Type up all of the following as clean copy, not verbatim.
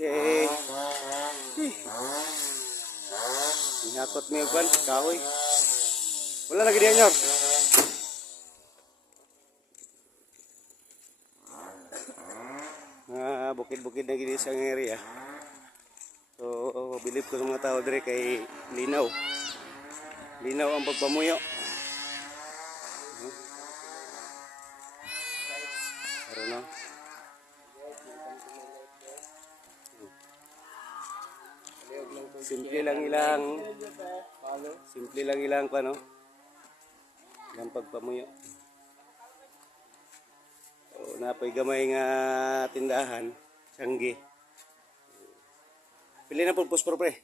Okay. Hinakot mo yung ban, kahoy. Wala lagi diyan nyor. Bukid-bukid na gini sa area. So, bilib ko sa mga tao dire kay linaw. Linaw ang pagpamuyo. Pero no. Simple lang ilang ano, ilang pagpamuyo. So, napay gamay nga tindahan, sanggi. Pili na po posporo pre.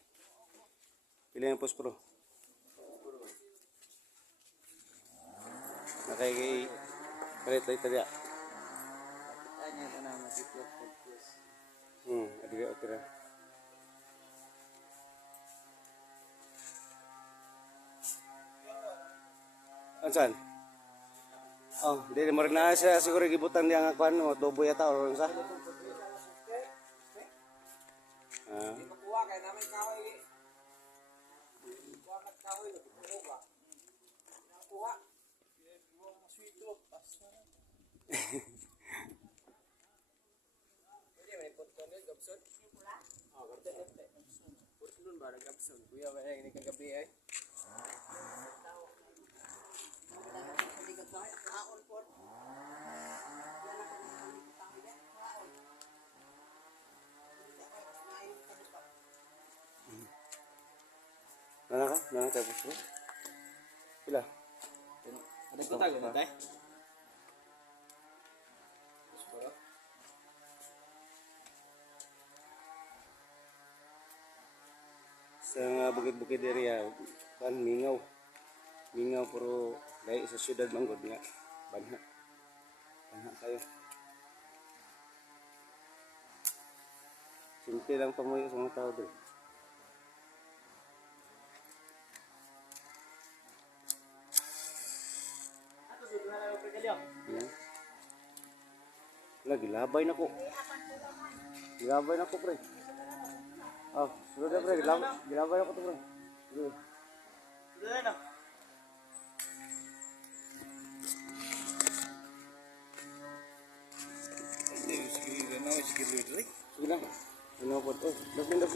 Pili na posporo. Nakay palit tadi. Adiga otira. Ansan? Oh, di mo rin na siya siguro gibutan diya nga kuan mo tubo yata or sa. Kuha kay namin kahoy. Kuha kat kahoy kuha ba. Kuha. Kuha mo swito pasta. Pwede may potong ng gabson. Gabson. Potong ba ng gabson? Kuya ba ini kagabi ay. Nana tapos mo? Pila? Ada kota gak tay? Sa mga bukid-bukid area, kan mingaw. Mingaw pero dahil sa syudad manggod nga. Banha. Banha kayo. Simple lang pamuyo sa mga tao doon. Gilabay na ko. Gilabay na ko pre. Oh, sudah dah pre. Gilabay na ko to pre. Sudah na. Sige na. Ano po to? Dasin na.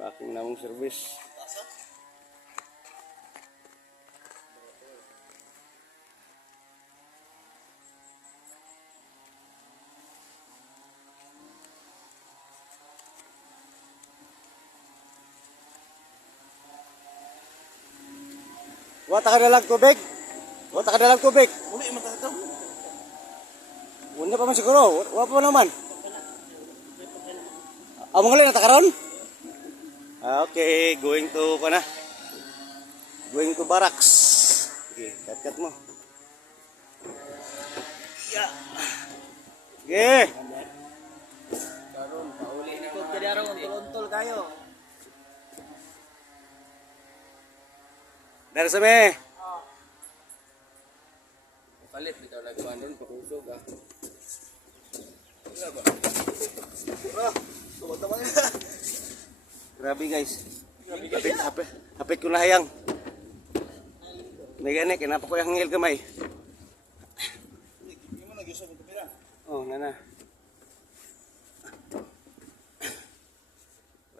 Aking namong service. Wata ka dalang tubig? Wata ka dalang tubig? Uli matataw. Wala pa man siguro. Wala pa naman. Among gali natakaron? Okay, going to barracks. Okay, cut mo. Yeah. Okay. Karon pauli na ko kaya ron untol kayo. Dari sa me. Palit bitaw nagkuan ron pakusog ah. Wala ba? Tuwa naman. Grabe guys. Hapit ko na hayang. May gani, kinapa ko yung hangil kamay. Hindi mo nag-usap ang kamera. Oh, nana.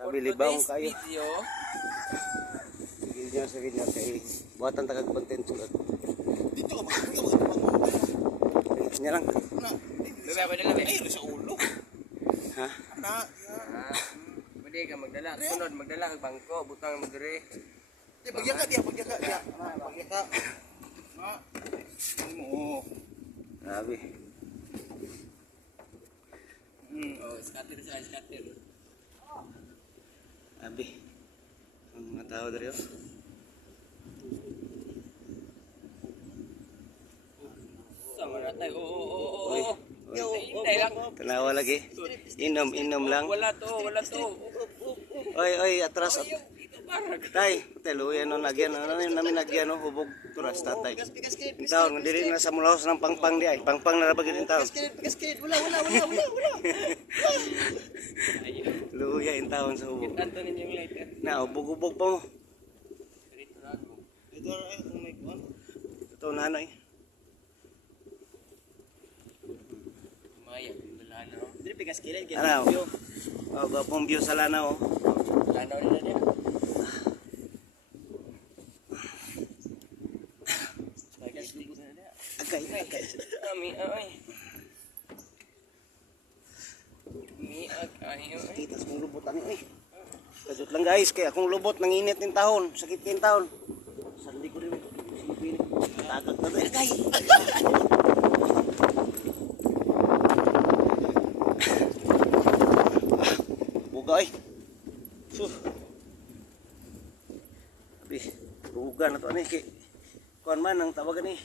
Grabe, libang kayo. Sige nyo. Kay buhatan takag content sulat. Dito ka ba? Kanya lang. Ay, sa ulo. Ha? Pwede ka magdala. Sunod, magdala kag bangko. Butang mo dire. Pagyaka. Pagyaka. Mo. Grabe. Oh, scatter. Grabe. Ang mga tao dito. na tayo. Oo. Uy, Hintay lang. tanawa lagi. Inom lang. Wala to. Oy, atras. Ito para. Tay, teluyan no nagyan. Ano yun namin nagyan no, hubog turas tatay. Yung taon, dili na sa mulahos ng pangpang di ay. Pangpang na rabag yung taon. Wala. Luya yung taon sa hubog. Tanto ninyo yung lighter. Na, hubog-hubog pa mo. Dito na ako. Ito may kuwan. Ito nanay. Maya, wala na. Dili pikas kilid kay. Ano? Oh, gapong view sa lana oh. Wala na rin na din. Agay. Ami, ay. Miag, ay. Kitas mong lubot ani eh. Kadot lang guys, kaya akong lubot nanginit ng tahon, sakit ng tahon. Sandi ko rin. Silipin. Tagag na rin. Agay. Buga eh. Sus. Abi, buga na to ani kay kuan man ang tawagan eh.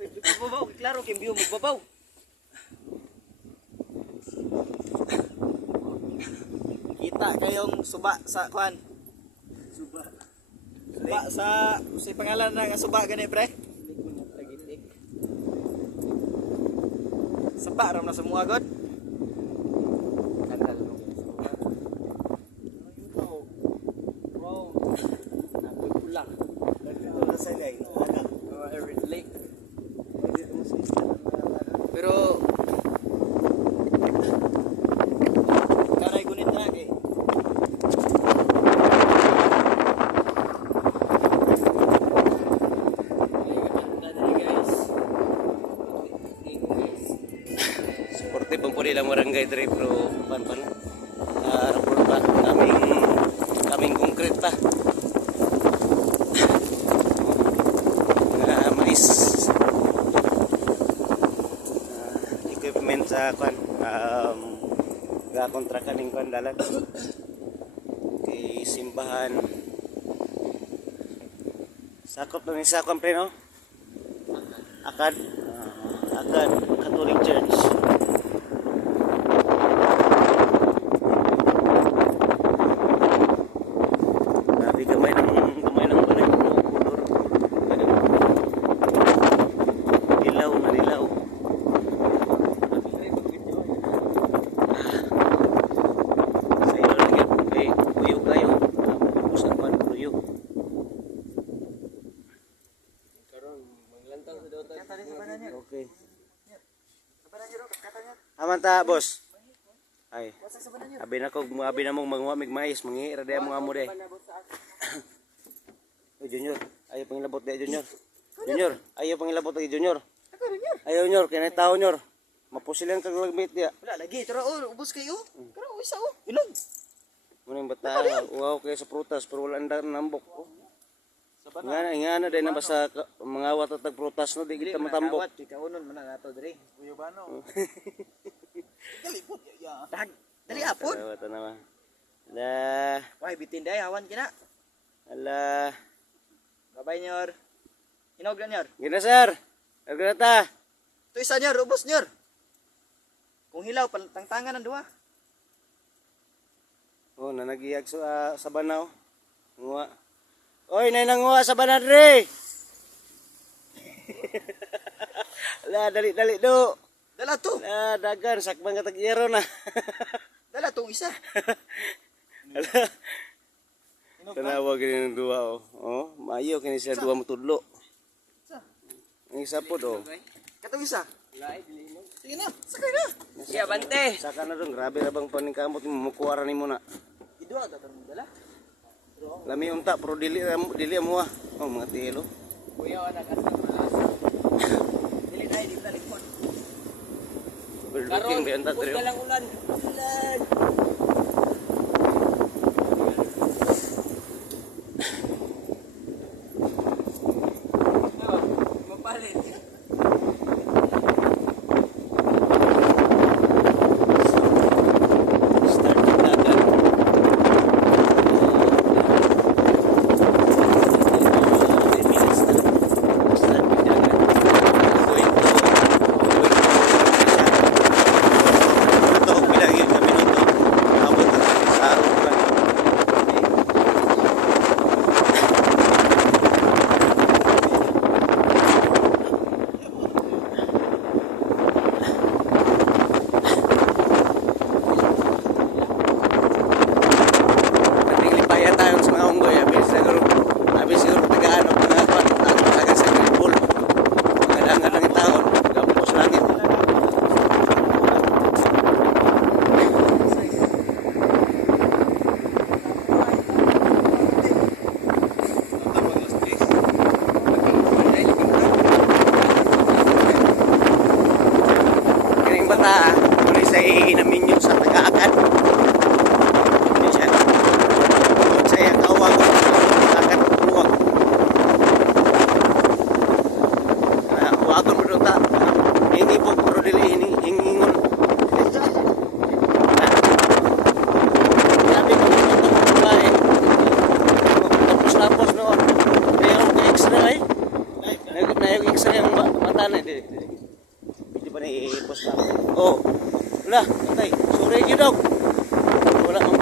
Magbabaw, klaro kay biyo magbabaw. Kita kayong suba sa kuan. Suba. Suba sa pangalan ng suba gani pre. Suba ram na semua god. Tagal mo. Apoy pulang. Ano sa ilay? Anak. Red Lake. Pero karay gunit na kay. Supportive ang puli lang barangay dre pero pan rapor pa kaming concrete pa. Mais equipment sa kwan ga kontrakan ning kwan dalan kay simbahan sakop na ni sa kwan pre no akad Catholic Church. Grabe gamay ng balay kulor. Dilaw na dilaw. Sa ilo lang yan. Kay kuyo kayo. Usan man kuyo. Karon maglantang sa daw Okay. Aman ta, boss. Ay. Abi na mong manguha mig mais, mangi ra day mo amo day. Oy Junior, ayo pangilabot day Junior. Junior, ayo pangilabot day Junior. Ayo Junior, kay tao Junior. Mapusilan kag lagmit dia. Wala lagi tara ubos kayo. Pero isa ilog. Muna bata, wow kay sa prutas pero wala nda nambok. Ingana day na basta mangawat at prutas no di kita matambok. Ikaunon man nato diri. Kuyo bano. Dali put ya. Dali apon. Tanawa. Lah, Why bitinday awan kina. ala. Babay nyor. Hinog na nyor. Gina sir. Agrata. Ito isa nyor, ubos nyor. Kung hilaw tangtangan ang duha. Oh, nanagiyag sa banaw. Nguha. Oy, nay nanguha sa banadre. Ala, dali do. Dala to. Ala, dagan sakbang katag-iyero na. Dala tong isa. Ala. Tanawa gini ng duwa oh. Oh, maayo kini siya duwa mo tudlo. Ang isa po do. Katong isa. Lai dili mo. Sige na, sakay na. Siya bante. Saka na doon, grabe ra bang paningkamot mo mukuwara nimo na. Idua ta tarong dala. Lami unta pero dili mo ah. Oh, mga tilo. Kuya anak asa malasa. Dili na di talikon. Good Karon, looking ba anta pud trio. lang ulan. Ulan. Mapalit. Start ng dagat. Start ng dagat. Going to say namin yun sa Tagaakan. Hindi siya. Saya kawag ko Tagaakan buwag. Wagon mo doon ta. Hindi po pero dili hingingon. Sabi ko itong babae. Tapos noon. Kaya ako ka-x-ray. Nayog x-ray ang mata na. Hindi pa na-i-post na. Oh. Wala. Patay. Sorry yun daw. Wala ang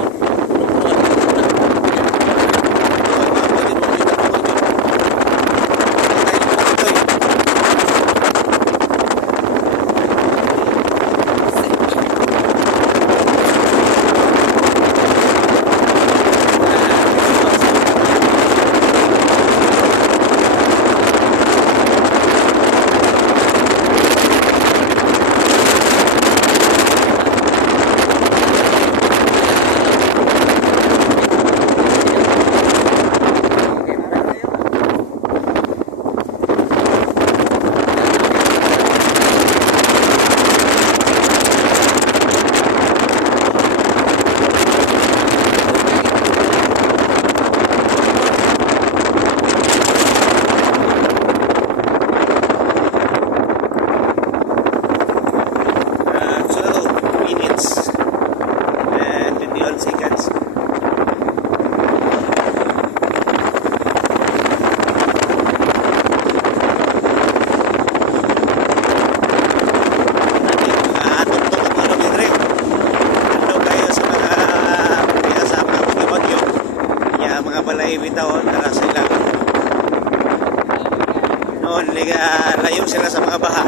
layo sila sa mga baha.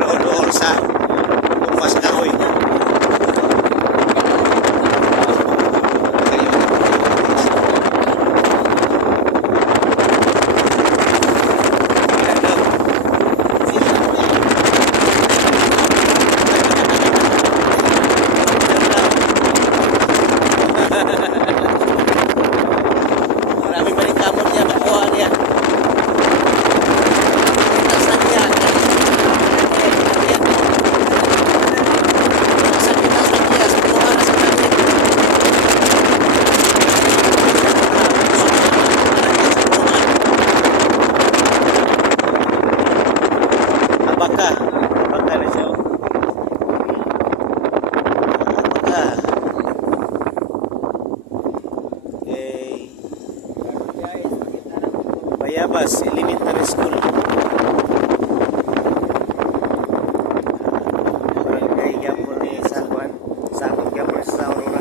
Doon sa Tumas Kahoy. Marami pa rin kamot niya, makuha niya. Baka na siya. Baka. Okay. Bayabas Elementary School. Barangay Gapon ni San Juan. Sakop Gapon sa Aurora.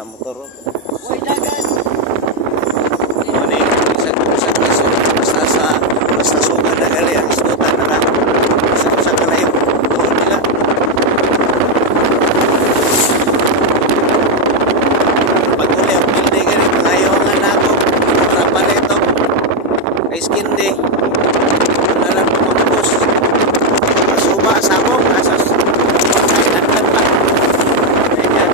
Motor. Uy, dagan! Basta suga na gali ang iskutan na lang. Sa kalayo. Buwan nila. Pag-uli ang pilde gali. Pangayaw nga na ako. Para pala ito. Kay skin day. Wala lang pumapos. Suba sa ako. Asas. Nagtagtag pa. Ayan.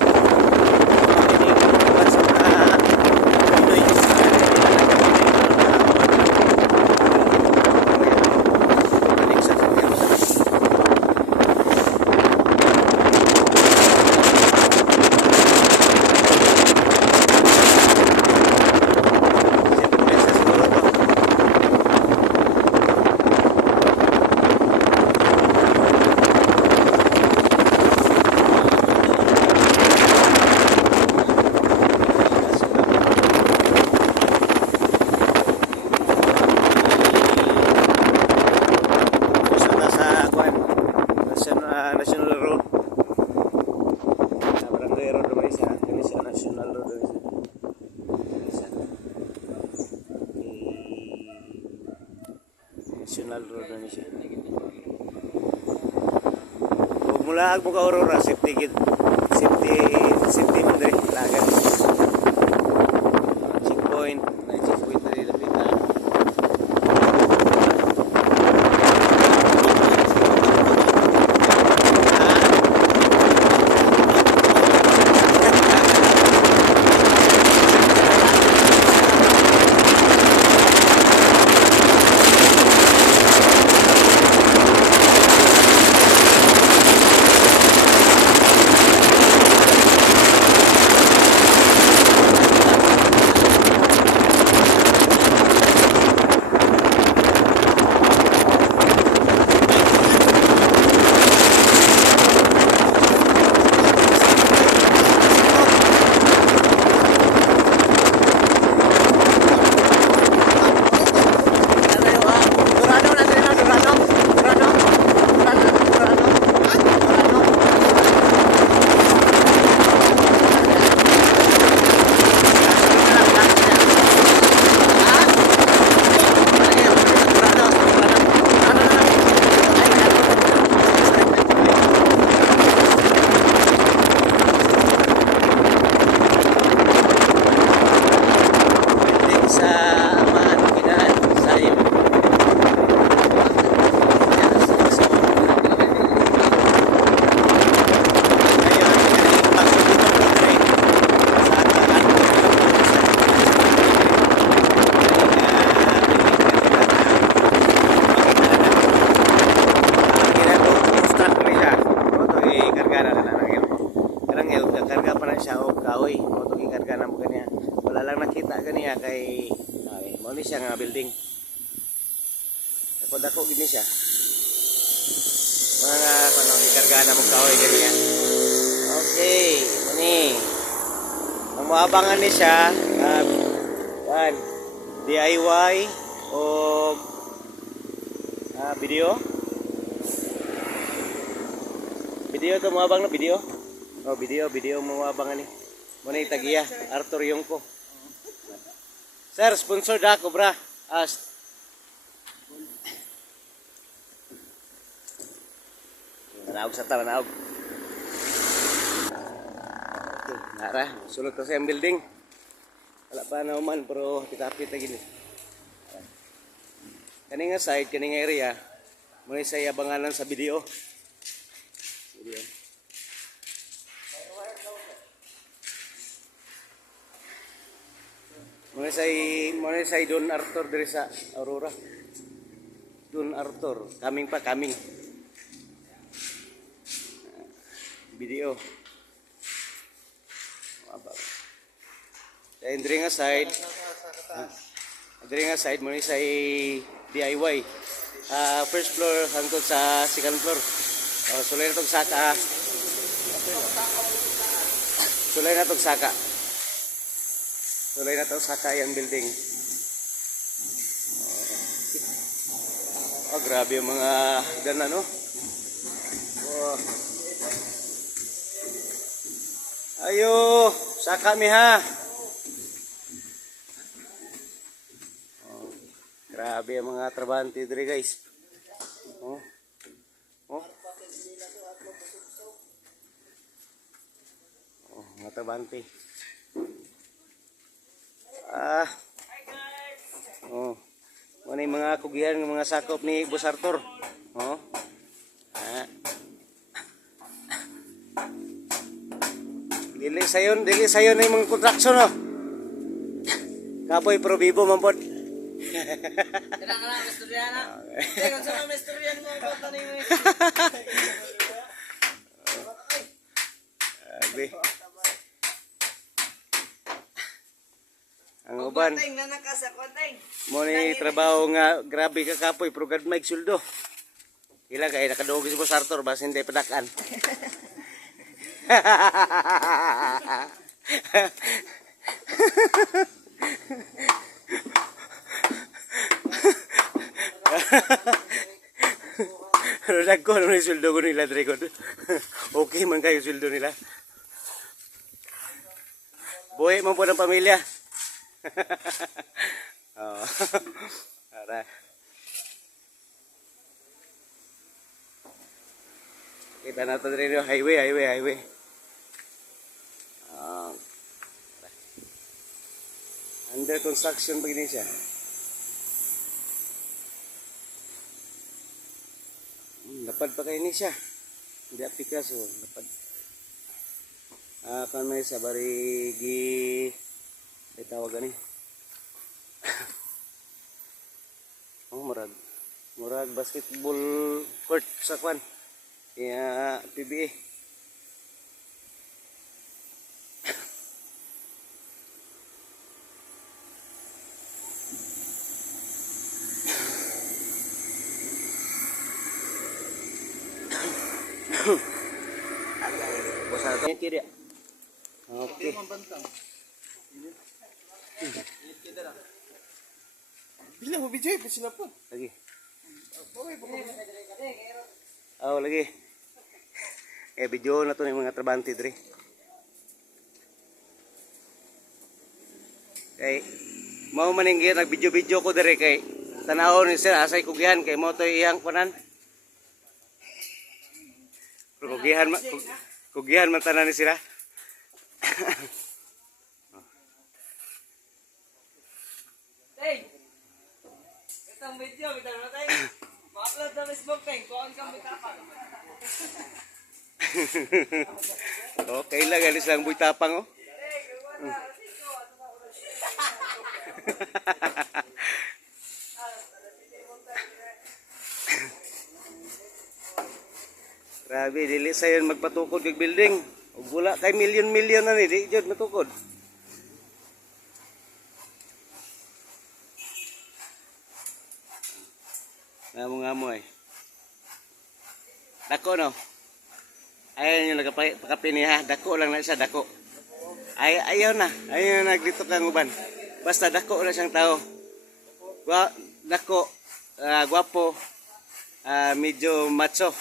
Local road na ni siya. Huwag mula mo ka Aurora, safety mo dali, lagan. Checkpoint, na checkpoint na nila pita. Wala lang nakita ganiya kay mao ni siya nga building. Dako gini siya. Mga kanang ikarga na mong kahoy ganiya. Okay, muni. Ang maabangan ni siya DIY o video. Video to maabang na video. Oh, video mo maabangan ni. Muna itagiya, Arthur Yongko. Sir, sponsor da ako, bra. Manaog sa manaog. Okay, nara, sulod to sa yung building. Wala pa na man, pero pitapit na gini. Kaning nga side, kaning area, muna sa abanganan sa video. Muna say Don Arthur dari sa Aurora. Don Arthur, coming. Video. Sa diri nga side muna say DIY. First floor hangtod sa second floor. Sulay na tong saka. Sulay na tong saka yung building. Grabe yung mga dana, no? Ayo, saka mi ha. Grabe yung mga trabante diri, guys. Mga trabante. Ano yung mga kugihan ng mga sakop ni Boss Arthur. Dili sayon na yung mga kontraksyon, no? Kapoy pro vivo man pod. Kana istorya na. Kung sa mga istorya mo bata ni mo. Ang uban. Mo ni trabaho nga grabe ka kapoy pero gad may suldo. Ila kay nakaduog si Boss Arthur bas hindi padakan. Pero nagko ano yung suldo ko nila Dragon. Okay man kayo suldo nila. Buhay mo po ng pamilya. Para. Kita na ito rin yung highway. Ah, under construction pa gini siya. Lapad pa kayo ni siya. Hindi apikas o. Lapad. Kan may sa barigi. Ay tawag gani. Murag basketball court sa kwan. Ya, PBA. Bosa na ito dia. Okay. Bila mo video pa sila po. Lagi. Oh, lagi. Video na to ng mga trabante dre. Kay mao man ning nag-video ko dre kay tanaw ni sir asay kugihan kay mo to iyang kunan. Kugihan man tanan ni sila. Teng. Itong video kita na tayo. Ma-upload na Facebook teng. Kuan kang bitapang. Okay lang galis lang buy tapang oh. Grabe, dili sayon magpatukod kag building. Ug wala kay milyon na ni di jud matukod. Ngamo eh. Dako no. Ayaw nyo nagpakapini ha. Dako lang na siya, dako. Ayaw na dito kang uban. Basta dako na siyang tao. Dako, guwapo, medyo macho.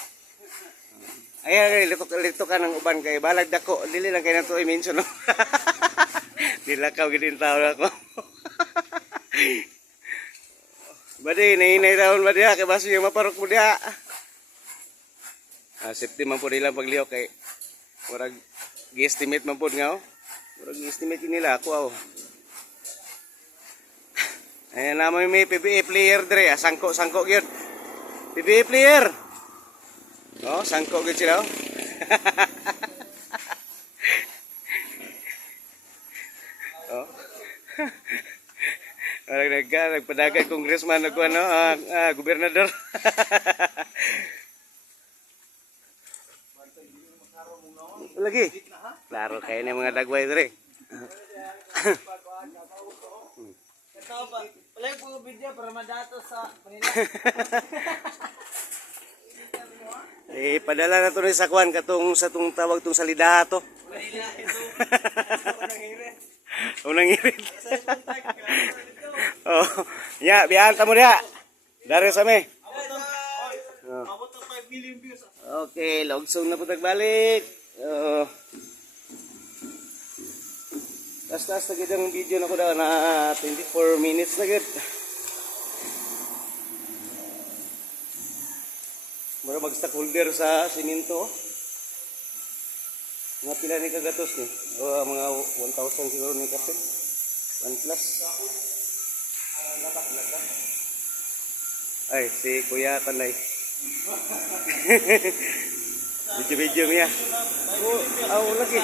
Ayaw lito ka ng uban kay balag dako. Dili lang kayo na ito i-mention no. Nilakaw ginin tao na ako. Badi, nainay taon ba diha? Kaya baso yung maparok mo diha. Safety man po nila pagliho kay murag gi-estimate man po nga oh. Murag gi-estimate nila ako oh. Ayan naman may PBA player dre, sangko gyud. PBA player. Oh, sangko gyud sila oh. Oh. Nagpadagan congressman nagkuan no, gobernador. Lagi. Klaro kayo na mga dagway dre. Ito ba? Wala po video para madato sa Manila. Padala na to ni sa kwan katong sa tong tawag tong salida to. Manila ito. Unang irit. Oh, ya, biyahan ta mo diha. Dari sa me. Abot ang 5 million views. Okay, logsong na po tagbalik. Last na gid ang video na ko daw na 24 minutes na gid. Mura mag-stakeholder sa siminto. Mga pila ni kagatos ni. O mga 1,000 siguro ni kapit. 1 plus. Ay, si Kuya Tanay. Video niya. Oh, lagi.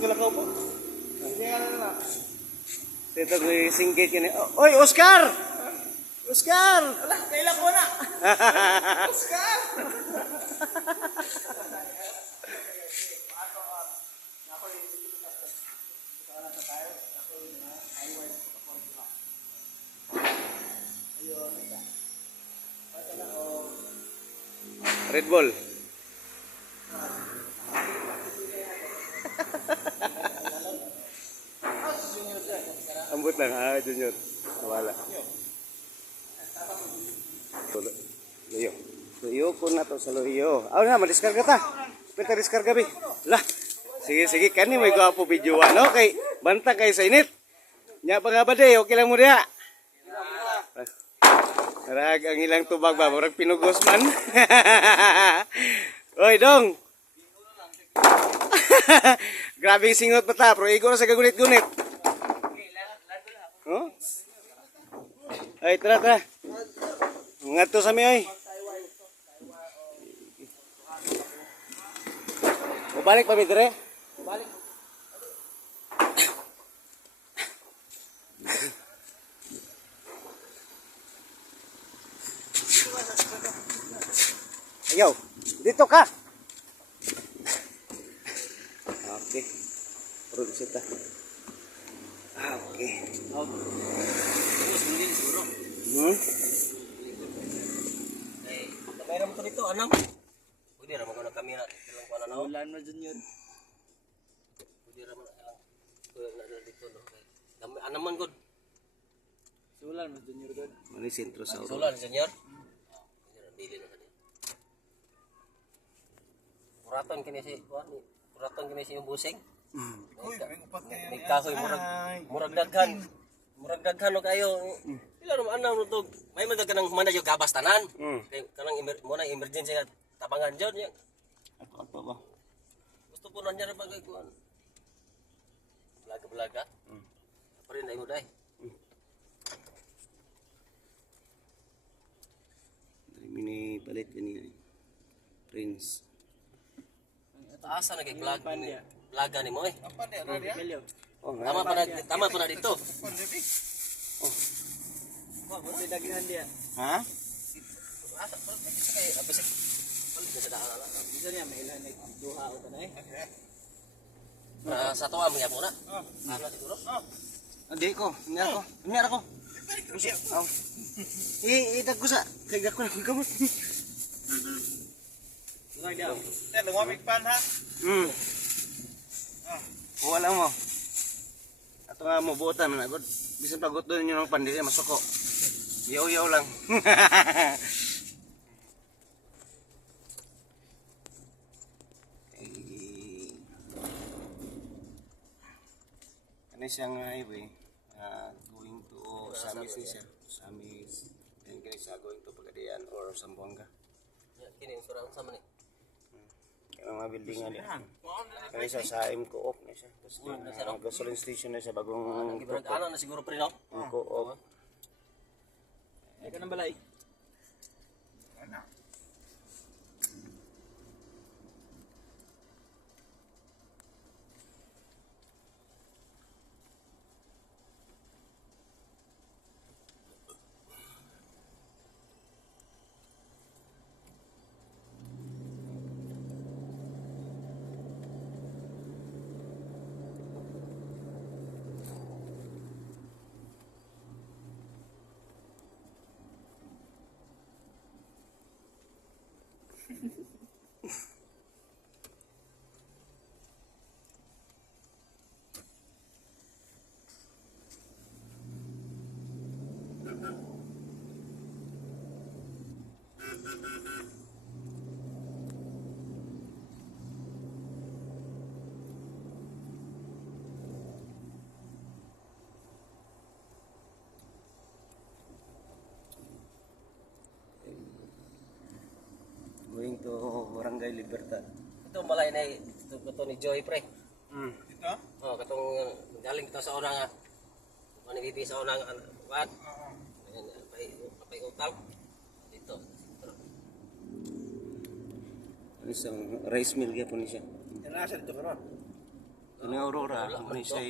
Galakaw po. Ito ko singgit yun. Oy, Oscar! Oscar! Wala, kailan ko na. Oscar! Red Bull. Ambot lang, Junior. Wala. Luyo. Luyo ko na to sa luyo. Aw na, madiskarga ta. Pita diskarga bi. Lah. Sige kani may gwapo videoan okay. Banta kay sa init. Nya pa nga ba day, okay lang mo diha. Rag ang ilang tubag ba, murag pinugos man. Oy, dong. Grabe singot pa ta, pero igo na sa gagunit-gunit. Oh? Ay, tara. Ngadto sa mi ay. Balik pa mi dire. Ayaw, dito ka. Okay. Puro sita. Okay. May naman to dito, anam. Pwede naman ko na kami na ilang kuala na. Ulan na junior. Pwede naman na dito, no. Anam man god. Ulan na junior god. Mani sentro sa uro. Sulan, senyor. Bili na kanya. Puraton kini si yung busing. May kahoy murag daghan. Murag daghan no kayo. Ila naman anaw no tog. May madaghan ng mana yung gabas tanan. Kay kanang muna emergency nga tabangan jud nya. Ato ba? Gusto po nanya ra bagay kuan. Belaga. Pa rin mo dai. Mini palit kanina. Prince. Asa na kay blaga ni mo eh. Oh, Tama pa na dito. Wa mo dagihan dia. ha? Asa pa sa kay abisik. Balik na sa daan. Bisa niya may ilan duha o tanay. Sa tuwa mo yapo na. Ano siguro? Andi ko, nyar ko. Oh. Idag ko sa kay gako na gamot. Ulang dia. Yan, lumamig pan ha. Wala mo. Ato nga mo buotan na god. Bisan pagot doon yung pandili masuko. Yaw lang. Ano siyang highway? Going to Samis ni siya. Samis. Then kaya going to Pagadian or Zamboanga. Kini yung surang sama ni. Yung mga building nga niya. Kaya siya sa Co-op na siya. Tapos gasoline station na siya bagong Ano na siguro pre no? Co-op. Ay ka nang balay. Going to Barangay Libertad. Ito malay na ito ni Joy pre. Ito? Oh, katong galing kita sa una nga. Ano bibi sa una nga wat. Pay utang dito. Ano isang rice mill gyapon siya. Nasa dito karon. Ano Aurora, ano siya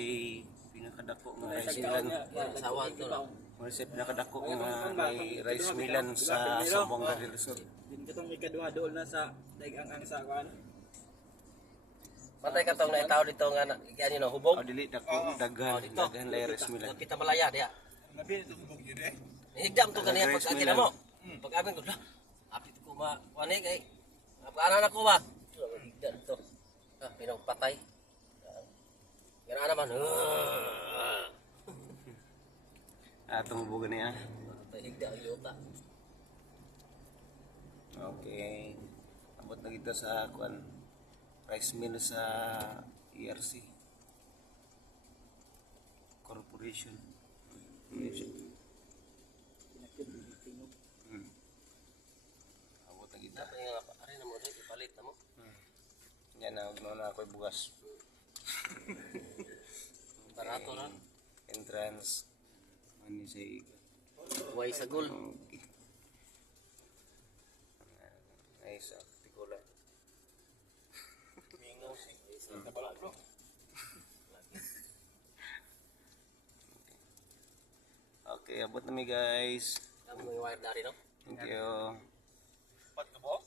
pinakadako nga rice millan. Sawa to na. Ano siya pinakadako nga may rice millan sa Zamboanga del Sur. Din katong ikaduha dool na sa daig-ang sa kuan. Patay ka tong naitaw dito nga iyan no hubog. O dili dako daghan lay rice millan. Kita malaya diya. Nabi ito kubog yun eh. Higdam to kaniya pag akin mo. Pag amin ko, apit ko wani kay anak ko ba? Higdam to. Pinagpatay. Yan naman. Atong bugan niya. Higdam yuta. Okay. Abot na kita sa kuan rice mill sa ERC Corporation. Abot na kita. Ari na mo dre ipalit na mo. Yan na, huwag na ako'y bugas. Barato na. Entrance. Ano sa Way sa gol. okay. Nice, tikula. Mingaw si. Nabala bro. Okay, abot na mi guys. Kamo yung wire dari no. Thank you. Pagtubo?